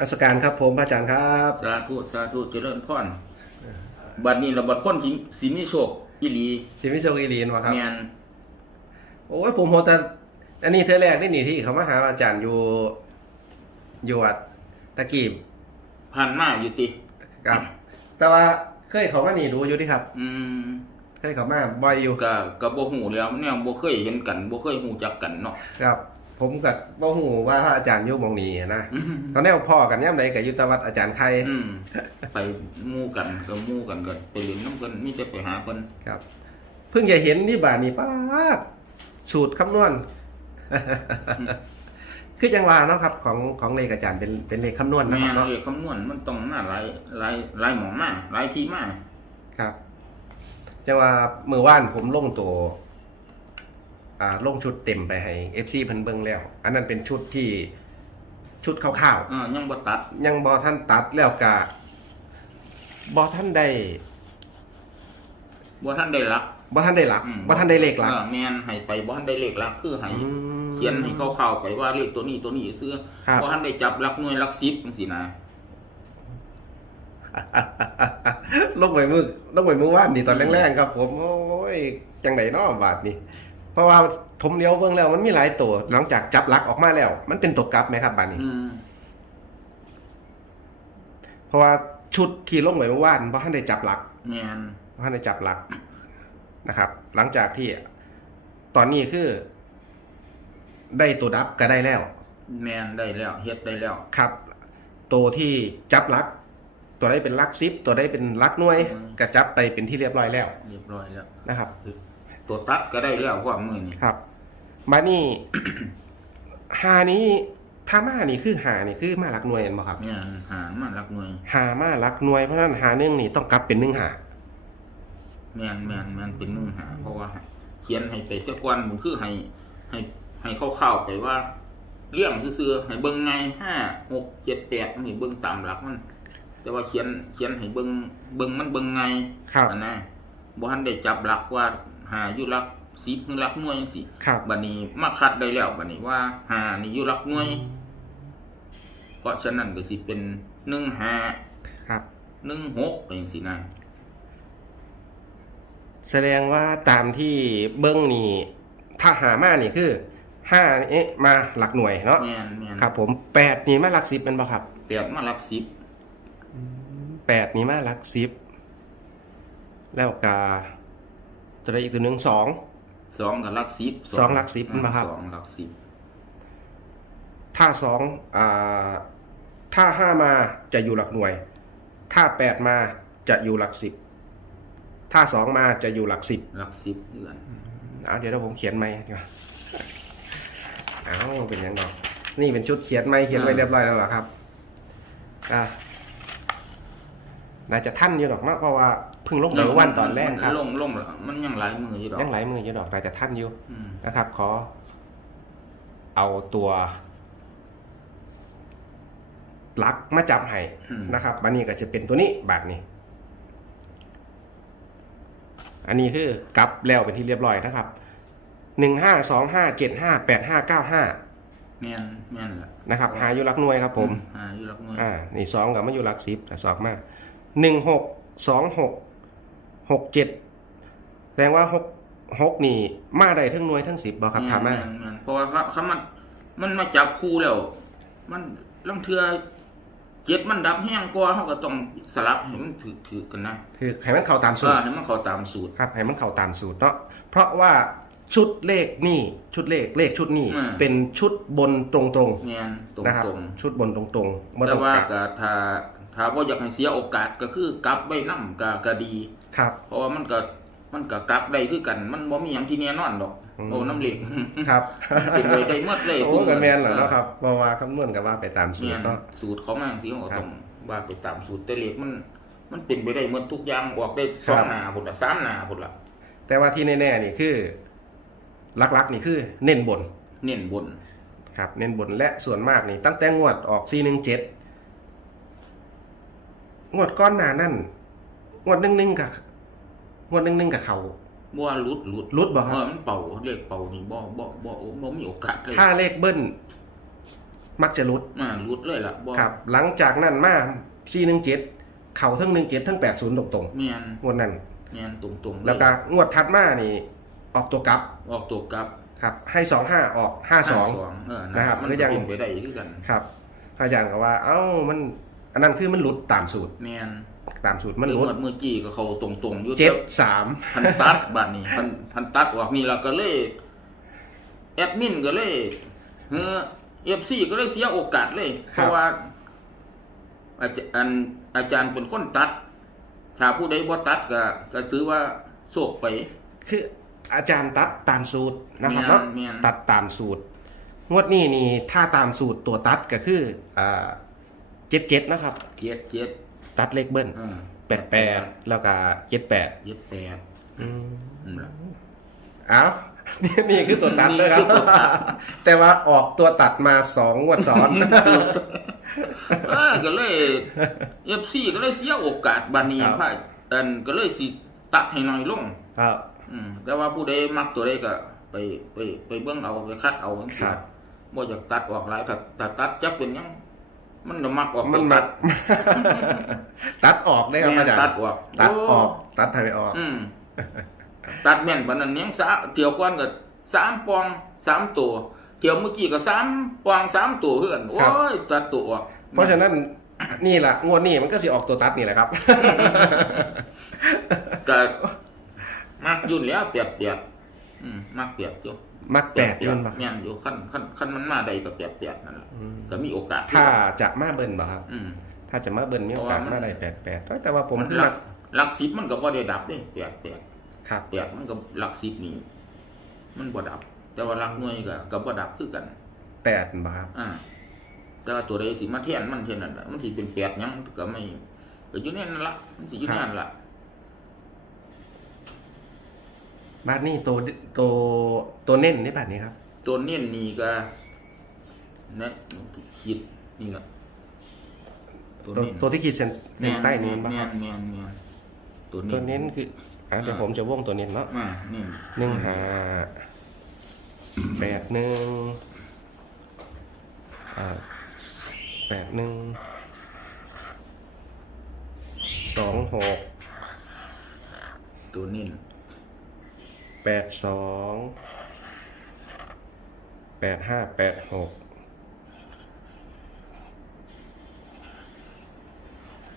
ราชการครับผมพระอาจารย์ครับสาธุสาธุเจริญพรบัดนี้เราบัดคนสิสิมีโชคอีหลีสิมิโชคอีลีนวะครับแม่นโอ้ยผมโหแต่อันนี้เธอแรกนี่นี่ที่เขามาหาอาจารย์อยู่อยู่วัดตะกีบผ่านมาอยู่ติครับ แต่ว่าเคยเขามานี่ดูอยู่ที่ครับ อืมเคยเขามาบ่อยอยู่ก็ก็บ่ฮู้แล้วแนวบ่เคยเห็นกันบ่เคยฮู้จักกันเนาะครับ ผมกับบ่ฮู้ว่าพระอาจารย์อยู่หมองนี้นะอืมเขาแนวพ่อกันย่ำใดกับยุทธวัฒน์อาจารย์ใครอืมไปหมู่กันก็หมู่กันก็ไปเล่นน้ำเพิ่นมีแต่ไปหาเพิ่นครับ เพิ่งจะเห็นนี่บาทนี่ป้าดสูตรคำนวณ คือจังหวะเนาะครับ ของของเลขอาจารย์เป็นเป็นเลขคำนวณนะแม่ครับนเนาะเลขคำนวณมันต้องมาหลายหลายหลายหมองมาหลายที่มาครับ จังว่ามือว่านผมลงตัวอ่า ลงชุดเต็มไปให้ FC เพิ่นเบิ่งแล้ว อันนั้นเป็นชุดที่ชุดคร่าวอ่ายังบ่ตัด ๆ ยังบอท่านตัดแล้วกะบอท่านได้บ่ทันได้หลัก บอท่านได้หลักอืม บอท่านได้เลขหลักอ่าแม่นให้ไปบ่ทันได้เลขหลักคือให้อืมเขียนให้คร่าวๆไปว่าเลขตัวนี้ตัวนี้ซื้อครับ บ่ทันได้จับหลักหน่วยหลัก10จังซี่นะ ลงไปมือลงไปมือว่านนี่ตอนแรกๆครับ ผมโอ้ยจังไหนเนาะบาทนี่ เพราะว่าผมเลี้ยวเบิ่งแล้วมันมีหลายตัว หลังจากจับหลักออกมาแล้ว มันเป็นตัวกลับไหมครับบาทนี้ อืมเพราะว่าชุดที่ลงไปเมื่อวานเพราะท่านได้จับหลักแม่นเพราะท่านได้จับหลักนะครับ หลังจากที่ตอนนี้คือ ได้ตัวดับก็ได้แล้ว แม่นได้แล้วเฮ็ดได้แล้วครับ ตัวที่จับหลัก ตัวได้เป็นหลักซิปตัวได้เป็นหลักหน่วยอืมก็จับไปเป็นที่เรียบร้อยแล้วเรียบร้อยแล้วนะครับ ตัวตัดก็ได้แล้วความมือนี่ครับมานี่ หานี้ถ้ามานี่คือหานี่คือมาหลักหน่วยเห็นบ่ครับแม่นหามาหลักหน่วย หามาหลักหน่วยเพราะฉะนั้นหาหนึ่งนี่ต้องกลับเป็นหนึ่งหาแม่นแม่นแม่นเป็นหนึ่งหา เพราะว่าเขียนให้ไปเจ้าก่อนมันคือให้ให้ให้คร่าวๆไปว่าเรื่องซื่อๆให้เบิ่งไงห้าหกเจ็ดแปดให้เบิ่งตามหลักมันแต่ว่าเขียนเขียนให้เบิ่งเบิ่งมันเบิ่งไงครับอันนะบ่ทันได้จับหลักว่า หาอยู่หลักสิบหรือหลักหน่วยจังซี่ครับ บัดนี้มาคัดได้แล้วบัดนี้ว่าหานี่อยู่หลักหน่วย เพราะฉะนั้นก็สิเป็นหนึ่งห้าครับ หนึ่งหกไปจังซี่นะแสดงว่าตามที่เบิ้งนี่ถ้าหามานี่คือห้าเอ๊ะมาหลักหน่วยเนาะแม่นแม่นครับ ผมแปดนี่มาหลักสิบเป็นป่ะครับแปดมาหลักสิบแปดนี่มาหลักสิบแล้วกา ตัวใดอีกตัวหนึ่งสอง สองกับหลักสิบสองหลักสิบมันบ่ครับ สองหลักสิบถ้าสองอ่าถ้าห้ามาจะอยู่หลักหน่วย ถ้าแปดมาจะอยู่หลักสิบ ถ้าสองมาจะอยู่หลักสิบหลักสิบเดือนเอาเดี๋ยวเราผมเขียนไหมดีกว่าเอาเป็นยังไงนี่เป็นชุดเขียนไหมเขียนไว้เรียบร้อยแล้วเหรอครับอ่าน่าจะท่านอยู่ดอกเนาะเพราะว่าเพิ่งลงไปเมื่อวันตอนแรกครับลงลงแล้วมันยังหลายมืออยู่ดอกยังหลายมืออยู่ดอกน่าจะท่านอยู่อืมนะครับ ขอ เอาตัวหลักมาจับให้อืมนะครับบันนี้ก็จะเป็นตัวนี้บาทนี้ อันนี้คือกลับแล้วเป็นที่เรียบร้อยนะครับหนึ่งห้าสองห้าเจ็ดห้าแปดห้าเก้าห้าแม่นแม่นแหละนะครับ หาอยู่หลักหน่วยครับ ผมหาอยู่หลักหน่วยอ่านี่สองกับมาอยู่หลักสิบแต่สองมาหนึ่งหกสองหก หกเจ็ดแสดงว่าหกหกนี่ มาได้ทั้งหน่วยทั้งสิบบอกครับถามมาแนแนเพราะว่าเขาเขามันมันมาจับคู่แล้ว มันลำเทือเจ็ดมันดับแห้งกว่าเขาก็ต้องสลับให้มันถือถือกันนะคือให้มันเข้าตามสูเอตอรให้มันเข้าตามสูตร ครับให้มันเข้าตามสูตรเนาะเพราะว่าชุดเลขนี่ชุดเลขเลขชุดนี่อืม เป็นชุดบนตรงแม่นตรๆงนะครับตรงชุดบนตรงๆไม่แต่ต้องว่ากลับก็ถ้าถ้าว่าอยากให้เสียโอกาสก็คือกลับไว้นํก็ก็ดี ครับ เพราะว่ามันก็มันก็กลับได้คือกัน มันบ่มีหยังที่แน่นอนดอกอืมโอ้น้ำเหล็กครับเป็นไปได้หมดเลยโอ้กันแมนเหรอเนาะครับเพราะว่าคำนวณกับว่าไปตามสูแม่ตรนเนาะสูตรเขามาจังซี่เขาก็ครับต้องว่าไปตามสูตรแต่เหล็กมัน มันเป็นไปได้หมดทุกอย่างออกได้สอครังบหน้าพุ่นละสามหน้าพุ่นละแต่ว่าที่แน่ๆนี่คือหลักๆนี่คือ เน้นบน เน้นบน ครับ เน้นบนและส่วนมากนี่ตั้งแต่งวดออก417งวดก้อนหน้านั่นงวดหนึ่งๆกับ งวดหนึ่งๆกับเขาบ่ว่าหลุดหลุดรุดบ่คเอรับอมันเป่าเลขเป่านี่บ่บ่บ่บ่มีโอกาสเลยถ้าเลขเบิ้ลมักจะหลุด มาหลุดเลยล่ะบ่ครับ หลังจากนั้นมา417เข่าทั้ง17ทั้ง80ตรงแม่นๆงวดนั้น แม่นตรงๆเยแล้วก็งวดถัดมานี่ ออกตัวกลับออกตัวกลับครับ ให้25ออก52เออนะครับมันหรือยัง เป็นไปได้คือกัน ครับ อาจารย์ก็ว่า เอ้ามัน อันนั้นคือมันหลุดตามสูตร แม่น ตามสูตรมันหลุดเมื่อกี้ก็เขาตรงๆอยู่เจ็ดแต่สามพันตัดบัดนี้พันพันตัดออกนี่แล้วก็เลยแอดมินก็เลยเออฟซีก็เลยเสียโอกาสเลย เพราะว่า อาจารย์อาจารย์เป็นคนตัด ถ้าผู้ใดบ่ตัดก็ก็ถือว่าโศกไป คืออาจารย์ตัดตามสูตรนะครับเนาะแม่นตัดตามสูตรงวดนี้นี่ถ้าตามสูตรตัวตัดก็คืออ่าเจ็ดเจ็ดนะครับเจ็ดเจ็ด ตัดเลขเบิ้ลเออแปดแปดแล้วก็เจ็ดแปดเจ็ดแปดนั่นล่ะ เอ้านี่นี่คือตัวตัดเลยครับนี่คือตัวตัดแต่ว่าออกตัวตัดมาสองงวดซ้อน เออก็เลยเอฟซีก็เลยเสียโอกาสบัดนี้ครับ พ่ายอันก็เลยสิตัดให้น้อยลง ครับ อืมแต่ว่าผู้ใดมักตัวใดก็ ไปไปไปเบิ่งเอาไปคัดเอาจังครัซี่บบ่อยากตัดออกหลายถ้าถ้าตัดจักเป็นหยัง มันจะมักออกมันตัวมาตัด ตัดออกได้ครับอาจารย์ตัดออก ตัดออกโตัดทำไมออก อืมตัดแม่นปานนั้นยังสาเที่ยวก่อนก็สามปองสามตัวเที่ยวเมื่อกี้ก็สามปองสามตัวคือกันโอ้ยตัดตัวออก เพราะฉะนั้นนี่แหละงวดนี้มันก็สิออกตัวตัดนี่แหละครับก็มักยุ่นแล้วเปียกเปียก อืมมักเปียกอยู่มักแปดเปียเงิกนปะแม่นอยู่คันคันคันมันมาใดก็เปียกเปียกนั่นแหละอืมก็มีโอกาสถ้าจะมาเบิ้ลบ่ครับอืมถ้าจะมาเบิ้ลมีโอกาสเพราะว่ามันมาได้แปดแปดแต่ว่าผมมันเพิ่งหลัมากหลักสิบมันก็บ่ได้ดับเด้เปียกเปียกครับเปียกมันก็หลักสิบนี่มันบ่ดับ แต่ว่าหลักหน่วยก็ก็บ่ดับคือกันแปดบ่ครับอ่าแต่ว่าตัวใดสิมาแทนมันเท่านั้นล่ะมันสิเป็นแปดหยังก็ไม่ก็อยู่ในนั้นละมันสิอยู่ในนั้นละ บ้านนี้ตัวตัวตัวเน้นนี่บ้านนี้ครับ ตัวเน้นนี่ก็นะคิดนี่ล่ะตัวตัวที่ขีดเส้นเส้นใต้นี้บ้างแม่ครับนแม่นแม่นตัวตัวเน้เน้นนคืออะเดี๋ยวผมจะวงตัวเน้นเนาะอ่านี่หนึ่งหาแปดหนึ่งอ่าแปดหนึ่งสองหกตัวเน้น แปดสองแปดห้าแปดหก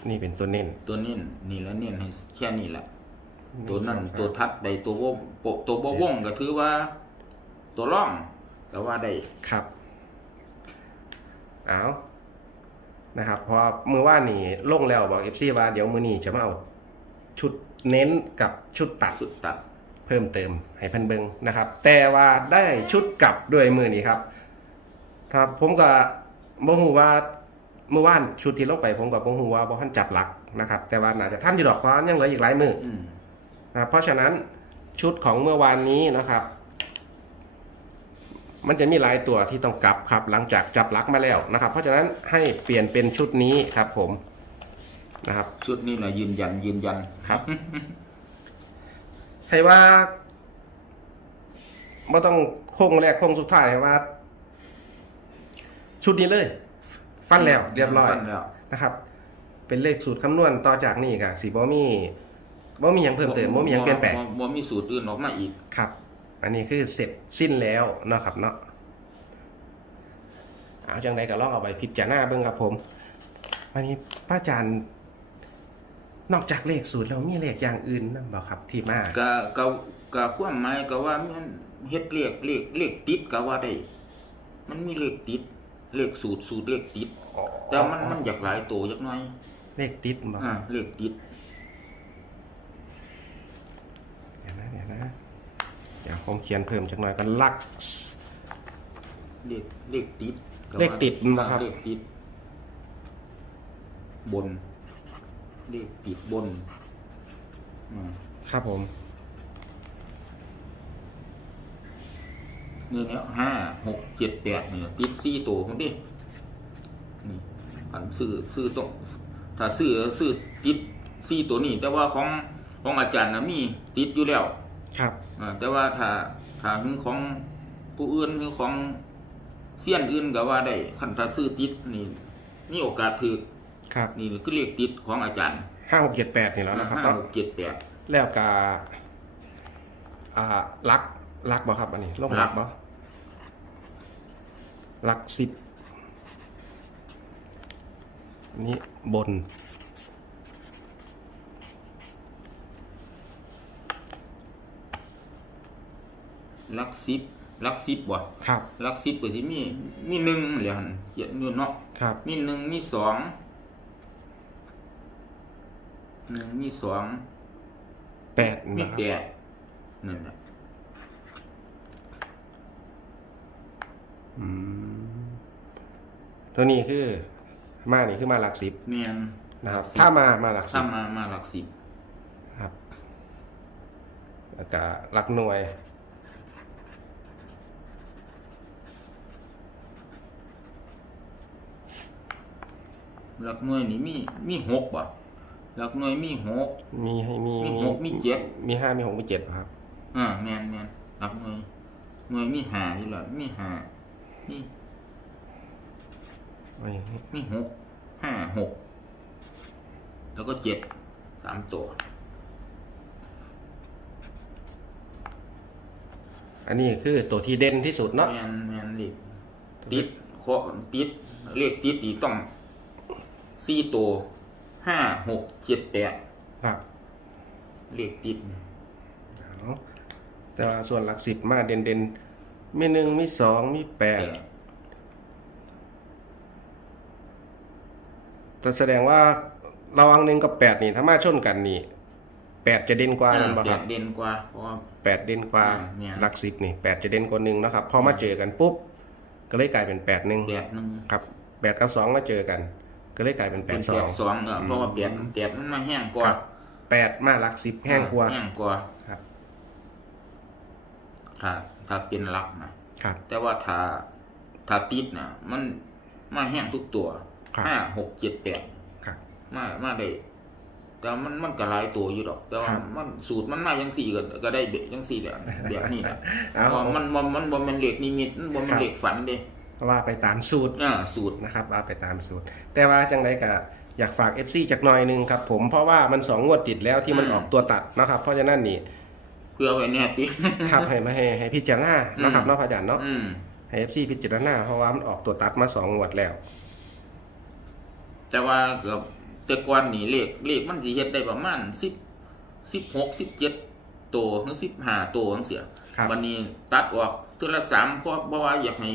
นี่เป็นตัวเน้น ตัวเน้นนี่แล้วเน้นให้แค่นี้แหละตัวนั้นหงสองสามตัวทัดใดตัววงโปะตัวบ่วงก็ถือว่า ตัวร่องก็ว่าได้ครับเอานะครับเพราะมือว่านี่ลงแล้วบอกเอฟซีว่าเดี๋ยวมือนี้จะมาเอาชุดเน้นกับชุดตัดสุดตัด เพิ่มเติมให้เพันเบิงนะครับ แต่ว่าได้ชุดกลับด้วยมือนี้ครับครับ ผมก็บ่ฮู้ว่าเมื่อวานชุดที่ลงไป ผมก็บ่ฮู้ว่าบ่ทันจับหลักนะครับ แต่ว่าน่าจะท่านอยู่ดอกเพราะยังเหลืออีกหลายมืออืมนะครับเพราะฉะนั้นชุดของเมื่อวานนี้นะครับ มันจะมีหลายตัวที่ต้องกลับครับ หลังจากจับหลักมาแล้วนะครับ เพราะฉะนั้นให้เปลี่ยนเป็นชุดนี้ครับ ผมนะครับ ชุดนี้แหละยืนยันยืนยันครับ ให้ว่าไม่ต้องโค้งแรกโค้งสุดท้ายให้ว่า ชุดนี้เลย ฟันแล้วเรียบร้อยฟันแล้ว นะครับ เป็นเลขสูตรคำนวณต่อจากนี้กับสีบ่มีบ่มีอย่างเพิ่มเติมบ่มีอย่างเปลี่ยนแปลงบ่บ่มีสูตรอื่นออกมาอีก ครับ อันนี้คือเสร็จสิ้นแล้วเนาะครับเนาะเอาจังใดก็ลองเอาไปพิจารณาเบิ่งครับผม อันนี้ป้าอาจารย์ นอกจากเลขสูตรแล้วมีเลขอย่างอื่นนั่นบ่ครับ ที่มาก็ก็ก็ความหมายก็ว่ามันเฮ็ดเลขเลขเลขติดก็ว่าได้ มันมีเลขติดเลขสูตรสูตรเลขติดอ๋อแต่มันมันอยากหลายตัวจักหน่อย เลขติดบ่คอ่ารับเลขติดเดี๋ยวนะเดี๋ยวนะเดี๋ยวผมเขียนเพิ่มจักหน่อยกันลักเลขเลขติดก็เลขติดว่านะครับเลขติด บน เลขติดบนอ่าครับผมนี่เนี่ยห้าหกเจ็ดแปดเนี่ยติดสี่ตัวคนดินี่อันซื้อซื้อต้องถ้าซื้อซื้อติดสี่ตัวนี้แต่ว่าของของอาจารย์นะมีติดอยู่แล้วครับอ่าแต่ว่าถ้าถ้าคือของผู้อื่นคือของเสี้ยนอื่นก็ว่าได้คันถ้าซื้อติดนี่มีโอกาสถือ ครับนี่คือเลขติดของอาจารย์ห้าหกเจ็ดแปดนี่แล้วนะครับห้าเนาะหกเจ็ดแปดแล้วกาอ่าลักลักบ่ครับ อันนี้ลงลัลักกบ่ลักสิบอันนี้บน ลักสิบลักสิบบ่ครับลักสิบก็สิมีมีหนึ่งเหรียญเขียนอยู่เนาะครับ มีหนึ่งมีสอง หนึ่งมีสองแปดมีนะคแปรับดนั่นแหละอืมตัวนี้คือ มานี่คือมาหลักสิบเมียนนะครับหลักสิถ้ามามาหลักสิถ้าบมามาหลักสิบครับแล้วก็หลักหน่วย หลักหน่วยนี่มีมีหกบ่ หลักหน่วยมีหก มีให้มีมีหกมีเจ็ด มีห้ามีหกมีเจ็ดครับ อ่าแมนแมนหลักหน่วยหน่วยมีหาอยู่แล้วมีหามีไม่มีหกห้าหกแล้วก็เจ็ดสามตัว อันนี้คือตัวที่เด่นที่สุดเนาะแมนแมนเลขติดเคาะติดเลขติดนี่ต้องสี่ตัว ห้าหกเจ็ดแปดครับเลขติดเอาแต่ว่าส่วนหลักสิบมาเด่นเด่นๆมีหนึ่งมีสองมีแปดแปดแต่แสดงว่าระหวังหนึ่งกับแปดนี่ถ้ามาชนกันนี่แปดจะเด่นกว่านั่นบ่แปครัดบเด่นกว่าเพราะว่า แปดเด่นกว่าอ่าเนี่ย หลักสิบนี่แปดจะเด่นกว่าหนึ่งนะครับพอมาเจอกันปุ๊บก็เลยกลายเป็นแปดหนึ่งแปดหนึ่งครับแปดกับสองมาเจอกัน ก็เลยกลายเป็นแปเป็ดนสแปองดสองเออเพราะว่าแปดแปดมันมาแห้งกว่าครับแปดมาหลักสิบแห้งกว่า แห้งกว่าครับ ถ้าถ้าเป็นหลักนะครับ แต่ว่าถ้าถ้าติดนะมันมาแห้งทุกตัวครับ ห้าหกเจ็ดแปด ครับ มามาได้ แต่มันมันก็หลายตัวอยู่ดอก แต่ว่าครับมันสูตรมันมายังสี่ก็ก็ได้เบ็ดยังสี่แบบแบบนี้แหละ เอา เพราะว่ามันมันมันบ่แมันเหล็กนิมิตมันบ่แมันเหล็กฝันเด้ ว่าไปตามสูตรอ่าสูตร นะครับว่าไปตามสูตร แต่ว่าจังไรก็อยากฝาก FC จากหน่อยหนึงครับผมเพราะว่ามันสองงวดติดแล้วที่มันอืมออกตัวตัดนะครับเพราะฉะนั้นนี่ เพื่อไว้เนี่ยติ ครับให้มาให้ให้พิจารณานะครับอืม เนาะพระอาจารย์เนาะอืมให้ FC พิจารณาเพราะว่ามันออกตัวตัดมาสองงวดแล้ว แต่ว่าเกือบแต่ก่อนนี่เลขเลขมันสิเฮ็ดได้ประมาณสิบสิบหกสิบเจ็ดตัวถึงสิบห้าตัวจังเสียครับ วันนี้ตัดออกตัวละสามเพราะเพราะว่าอยากให้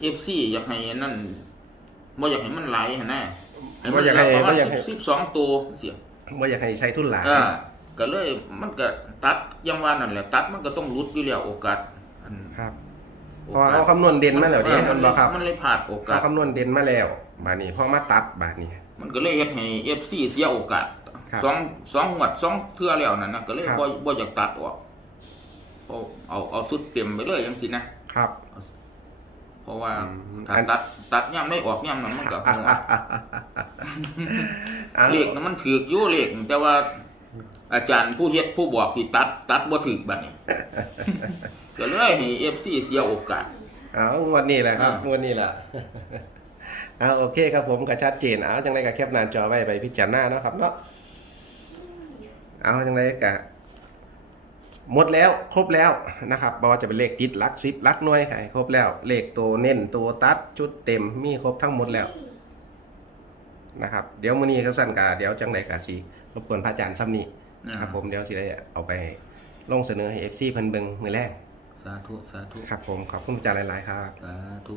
เอฟซีอยากให้นั่นบ่อยากให้มันไหลายหั่นนะให้มันบ่อยากให้ประมาบ่ณอยากให้ สิบสองตัวจังเสีย ว่าอยากให้ใช้ทุนหลาย อ่าก็เลยมันก็ตัดอยังว่านั่นแหละตัดมันก็ต้องรุดอยู่แล้วโอกาสอันครับเพโอราะว่าสเอาคำนวณเด่นมาแล้วเด้ออมันบ่ครับมันเลยพลาดโอกาเอาส คำนวณเด่นมาแล้ว บาดนี้พอมาตัดบาดนี้ มันก็เลยเฮ็ดให้ FC เสียโอกาสครับสองสองหวดสองเทื่อแล้วนั่นนะก็เลยครับ บ่บ่อยากตัดออกเอาเอาเอาสุดเต็มไปเลยจังซี่นะครับ เพราะว่าอืมถ้าอันตัดตัดย่ำได้ออกย่ำนั้นมันก็หัวอะเลขนั้นมันถูกอยู่เลขแต่ว่า อาจารย์ผู้เฮ็ดผู้บอกที่ตัด ตัดบ่ถูกบัดนี้ก็เลยให้ FC เสียโอกาสเอางวดนี้แหละครับอ่างวดนี้แหละเอาโอเคครับผมก็ชัดเจนเอาจังไรก็แคปหน้าจอไว้ไปพิจารณาเนาะครับเนาะเอาจังไรก็ หมดแล้วครบแล้วนะครับบอจะเป็นเลขติดหลักสิบลักหน่วยให้ครบแล้ว เลขตัวเน้นตัวตัดชุดเต็มมีครบทั้งหมดแล้วนะครับเดี๋ยวมื้อนี้ก็สั่นกาเดี๋ยวจังไรกาสีรบกวนพระอาจารย์ซ้ำนี่ครับผมเดี๋ยวสิได้เอาไปลงเสนอให้ FC เพิ่นเบิ่งมื้อแรกสาธุสาธุครับผมขอบคุณพระอาจารย์หลายๆครับสาธุ